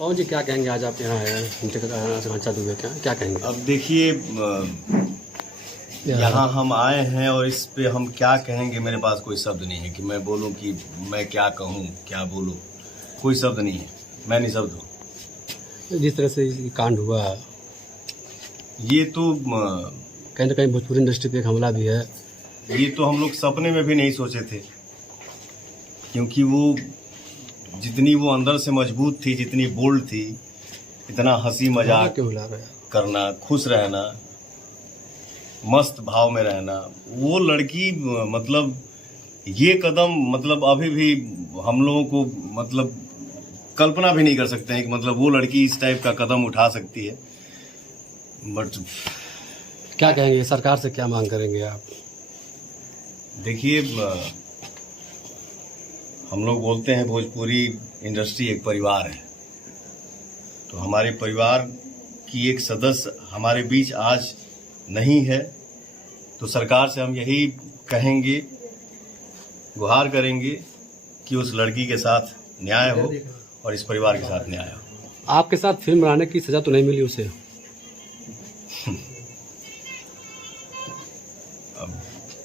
पवन जी क्या कहेंगे, आज आप यहाँ आए आकांक्षा दुबे क्या कहेंगे? अब देखिए, यहाँ हम आए हैं और इस पे हम क्या कहेंगे, मेरे पास कोई शब्द नहीं है कि मैं बोलूँ कि मैं क्या कहूँ, क्या बोलूँ, कोई शब्द नहीं है। मैं निशब्द हूँ। जिस तरह से ये कांड हुआ, ये तो कहीं ना कहीं भोजपुरी इंडस्ट्री पे एक हमला भी है। ये तो हम लोग सपने में भी नहीं सोचे थे, क्योंकि वो जितनी वो अंदर से मजबूत थी, जितनी बोल्ड थी, इतना हंसी मजाक करना, खुश रहना, मस्त भाव में रहना, वो लड़की मतलब ये कदम मतलब अभी भी हम लोगों को मतलब कल्पना भी नहीं कर सकते हैं कि मतलब वो लड़की इस टाइप का कदम उठा सकती है। बट क्या कहेंगे, सरकार से क्या मांग करेंगे आप? देखिए, हम लोग बोलते हैं भोजपुरी इंडस्ट्री एक परिवार है, तो हमारे परिवार की एक सदस्य हमारे बीच आज नहीं है, तो सरकार से हम यही कहेंगे, गुहार करेंगे कि उस लड़की के साथ न्याय हो और इस परिवार के साथ न्याय हो। आपके साथ फिल्म बनाने की सजा तो नहीं मिली उसे? अब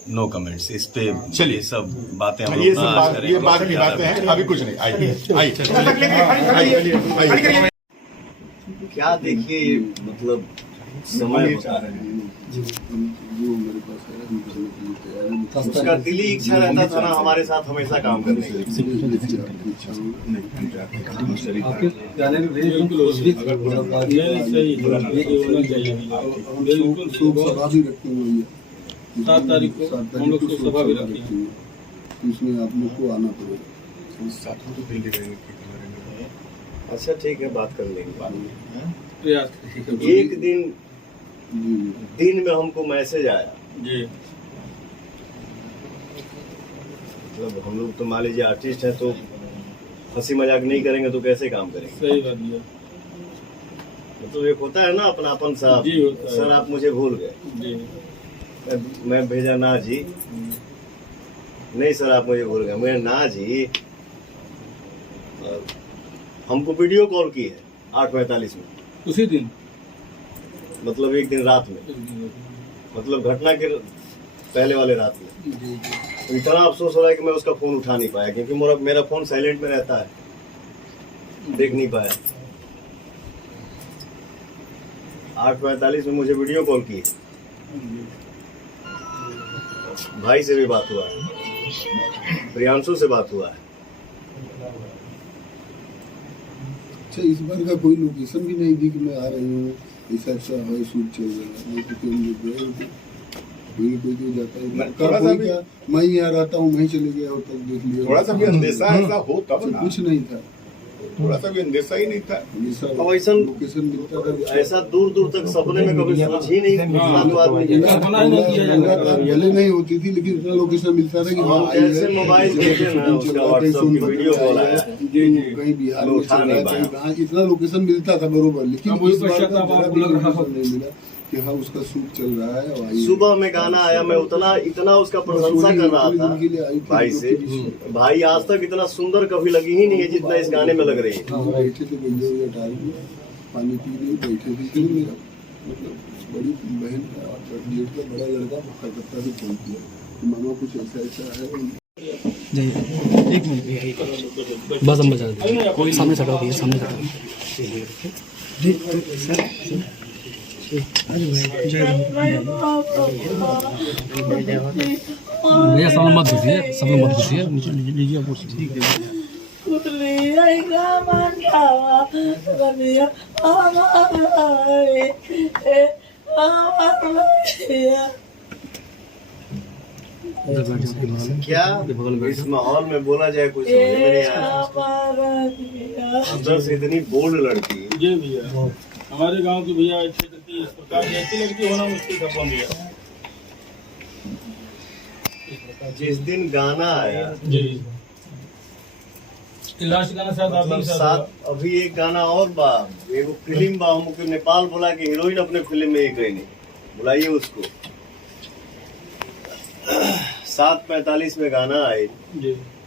नो कमेंट्स इस पे। चलिए, सब बातें हम ये लोग सब बात ये बात की बातें हैं, अभी कुछ नहीं। आइए क्या देखिए, मतलब समय उसका दिली इच्छा रहता था ना हमारे साथ हमेशा काम करने की। बिल्कुल 7 तारीख को हम लोग को सभा भी रखी है, इसमें आप लोग को आना पड़ेगा। अच्छा ठीक है, बात कर लेंगे। प्रयास एक दिन में हमको मैसेज आया जी, मतलब हम लोग तो मान लीजिए आर्टिस्ट हैं, तो हंसी मजाक नहीं करेंगे तो कैसे काम करेंगे? सही बात है मतलब एक होता है ना अपनापन सा। जी, होता है। सर आप मुझे भूल गए जी। मैं भेजा ना जी, नहीं सर आप मुझे भूल गए, मैं ना जी। हमको वीडियो कॉल की है 8:45 में, उसी दिन, मतलब एक दिन रात में, मतलब घटना के पहले वाले रात में। तो इतना अफसोस हो रहा है कि मैं उसका फोन उठा नहीं पाया, क्योंकि मेरा फोन साइलेंट में रहता है, देख नहीं पाया। 8:45 में मुझे वीडियो कॉल की, भाई से भी बात हुआ है, प्रियांशु से बात हुआ है। अच्छा, इस बार का कोई लोकेशन भी नहीं दी कि मैं आ रही हूँ, ऐसा है शूट चल रहा है, नहीं तो कोई तो जाता है। क्या मैं यहाँ रहता हूँ, मैं चले गया और तब देख लिया। थोड़ा सा भी अंदेशा ऐसा हो तब ना, कुछ नहीं था, थोड़ा सा भी अंदेशा ही नहीं था। अब ऐसा लोकेशन मिलता था, ऐसा दूर दूर तक सपने में कभी सोच ही नहीं भले नहीं होती थी, लेकिन इतना लोकेशन मिलता था कि हम जैसे मोबाइल देखे ना, उसका व्हाट्सएप की वीडियो कॉल आया, कहीं बिहार में चल रहा है, कहीं कहाँ, इतना लोकेशन मिलता था बरोबर। लेकिन इस बार का जरा भी लोकेशन नहीं मिला कि हाँ उसका शूट चल रहा है। और सुबह में गाना आया, मैं इतना उसका प्रशंसा कर रहा था भाई से। भाई आज तक इतना सुंदर कभी लगी ही नहीं है जितना इस गाने में लग रही है। बैठे थे, भैया डाल दिया, पानी पी लिए, बैठे थे। फिर मेरा मतलब बड़ी बहन का जेठ का बड़ा लड़का कलकत्ता से फोन किया कि मामा कुछ ऐसा है। एक मिनट बस, हम बजा कोई सामने से हटाओ, सामने से हटाओ। भैया सब लोग मत घुसिए, सब लोग मत घुसिए, नीचे लीजिए आप कुर्सी। ठीक है। क्या इस माहौल में बोला जाए, कुछ समझ में नहीं आया। अंदर से इतनी बोल्ड लड़की। जी भैया, हमारे गांव की भैया क्षेत्र की इस प्रकार की ऐसी लड़की होना मुश्किल था भैया। जिस दिन गाना आया जी, लास्ट गाना शायद आप मतलब साथ अभी एक गाना और बा, एगो फिल्म बा, हमको नेपाल बोला कि हीरोइन अपने फिल्म में एक नहीं, बुलाइए उसको। 7:45 में गाना आए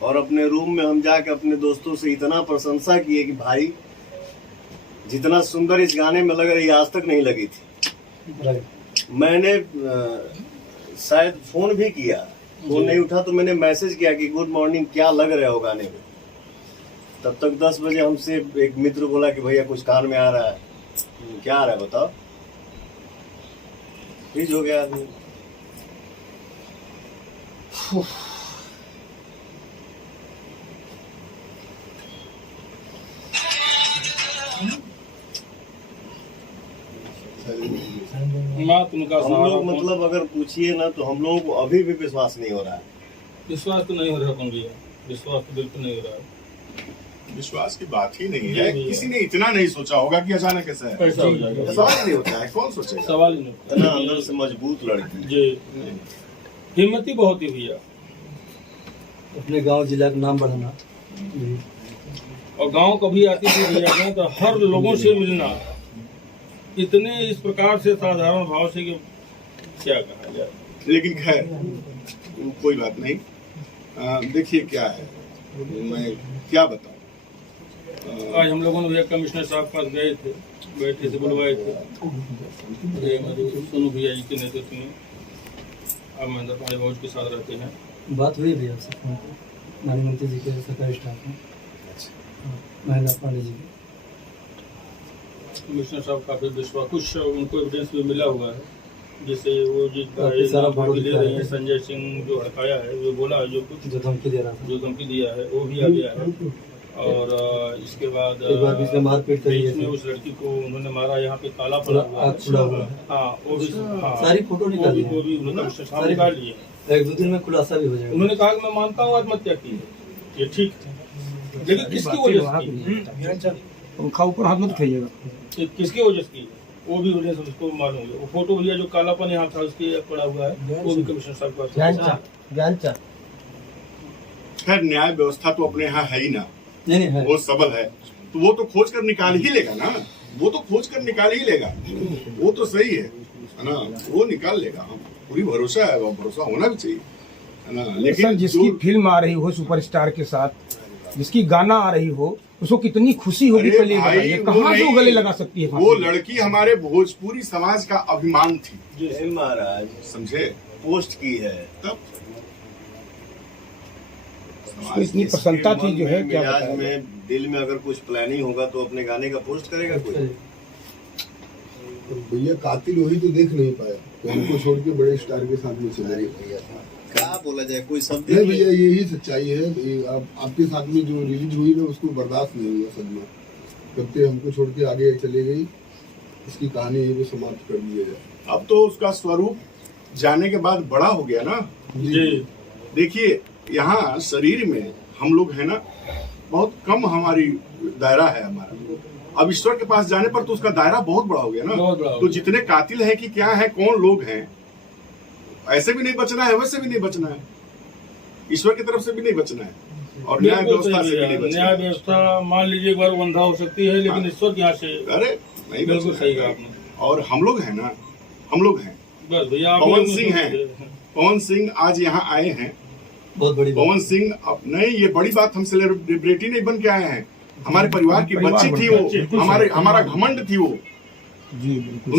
और अपने रूम में हम जाके अपने दोस्तों से इतना प्रशंसा किए कि भाई जितना सुंदर इस गाने में लग रही आज तक नहीं लगी थी। मैंने शायद फोन भी किया, फोन नहीं उठा तो मैंने मैसेज किया कि गुड मॉर्निंग, क्या लग रहे हो गाने में। तब तक 10 बजे हमसे एक मित्र बोला कि भैया कुछ कान में आ रहा है। क्या आ रहा है बताओ। फ्रीज हो गया आदमी। हम लोग मतलब अगर पूछिए ना तो हम लोगों को अभी भी विश्वास नहीं हो रहा है। विश्वास तो नहीं हो रहा कौन भैया, विश्वास तो बिल्कुल नहीं हो रहा है। विश्वास की बात ही नहीं है। किसी ने इतना नहीं सोचा होगा कि अचानक ऐसा है। पैसा हो जाएगा, सवाल नहीं होता है, कौन सोचेगा। सवाल ही नहीं होता। इतना अंदर से मजबूत लड़की जी, हिम्मती बहुत ही भैया। अपने गांव जिला का नाम बढ़ाना। और गांव कभी आती थी भैया ना तो हर लोगों से मिलना, इतने इस प्रकार से साधारण भाव से कि क्या कहा जाए। लेकिन खैर कोई बात नहीं। देखिए क्या है, मैं क्या बताऊं। आज हम लोगों ने भैया कमिश्नर साहब पास गए थे, बैठे थे, बुलवाए थे। सोनू भैया जी के नेतृत्व में आप महेंद्र पांडे भौज के साथ रहते हैं। बात हुई भी आपसे फोन पर, माननीय मंत्री जी के सरकारी स्टाफ में महेंद्र पांडे जी के। कमिश्नर साहब काफी विश्वास, कुछ उनको एविडेंस भी मिला हुआ है, जैसे वो काफी सारा फोटो ले रहे हैं संजय सिंह जो हड़काया है, जो बोला है, जो कुछ जो धमकी दे रहा था, जो धमकी दिया है वो भी आ गया है। और इसके बाद एक बार बीच में मारपीट करी बीच में उस लड़की को उन्होंने मारा, यहाँ पे काला पड़ा हुआ है। हाँ वो भी, हाँ सारी फोटो निकाली वो भी उन्होंने कमिश्नर साहब निकाल लिए। 1-2 दिन में खुलासा भी हो जाएगा। उन्होंने कहा कि मैं मानता हूँ आत्महत्या की है, ये ठीक है, लेकिन किसकी वजह से की, उनका ऊपर हाथ मत उठाइएगा। किसकी वजह से की वो भी वजह से उसको मालूम है। वो फोटो भैया जो कालापन यहाँ था उसके पड़ा हुआ है, वो भी कमिश्नर साहब का। खैर न्याय व्यवस्था तो अपने यहाँ है ही ना, नहीं है। वो सबल है, तो वो तो खोज कर निकाल ही लेगा ना। वो तो खोज कर निकाल ही लेगा, वो तो सही है ना, वो निकाल लेगा। हम पूरी भरोसा है, वो भरोसा होना भी चाहिए है ना। लेकिन जिसकी फिल्म आ रही हो सुपरस्टार के साथ, जिसकी गाना आ रही हो, उसको कितनी खुशी होगी पहले बताइए। कहाँ से वो गले लगा सकती है? वो लड़की हमारे भोजपुरी समाज का अभिमान थी जी महाराज, समझे। पोस्ट की है तब उसको इतनी प्रसन्नता थी जो है, क्या मिजाज बताएं। में दिल में अगर कुछ प्लानिंग होगा तो अपने गाने का पोस्ट करेगा कोई। भैया कातिल वही तो देख नहीं पाया, तो हमको छोड़ के बड़े स्टार के साथ में चले गए। क्या बोला जाए, कोई शब्द नहीं भैया, यही सच्चाई है। आपके साथ में जो रिलीज हुई ना, उसको बर्दाश्त नहीं हुआ सदमा। कब तक हमको छोड़ के आगे चले गई, इसकी कहानी यही भी समाप्त कर दिया जाए। अब तो उसका स्वरूप जाने के बाद बड़ा हो गया ना जी। देखिए यहाँ शरीर में हम लोग है ना, बहुत कम हमारी दायरा है हमारा। अब ईश्वर के पास जाने पर तो उसका दायरा बहुत बड़ा हो गया ना। बहुत बड़ा हो तो गया। जितने कातिल है कि क्या है, कौन लोग हैं, ऐसे भी नहीं बचना है, वैसे भी नहीं बचना है, ईश्वर की तरफ से भी नहीं बचना है, और न्याय व्यवस्था से भी नहीं बचना न्याय है। व्यवस्था मान लीजिए एक बार वंधा हो सकती है, लेकिन ईश्वर के यहाँ से अरे नहीं बिल्कुल बचना सही है। कहा आपने। और हम लोग हैं ना, हम लोग हैं। बस भैया आप पवन लोग सिंह हैं, पवन सिंह आज यहाँ आए हैं। बहुत बड़ी बात। पवन सिंह नहीं, ये बड़ी बात, हम सेलिब्रिटी नहीं बन के आए हैं। हमारे परिवार की बच्ची थी वो, हमारा घमंड थी वो। जी बिल्कुल।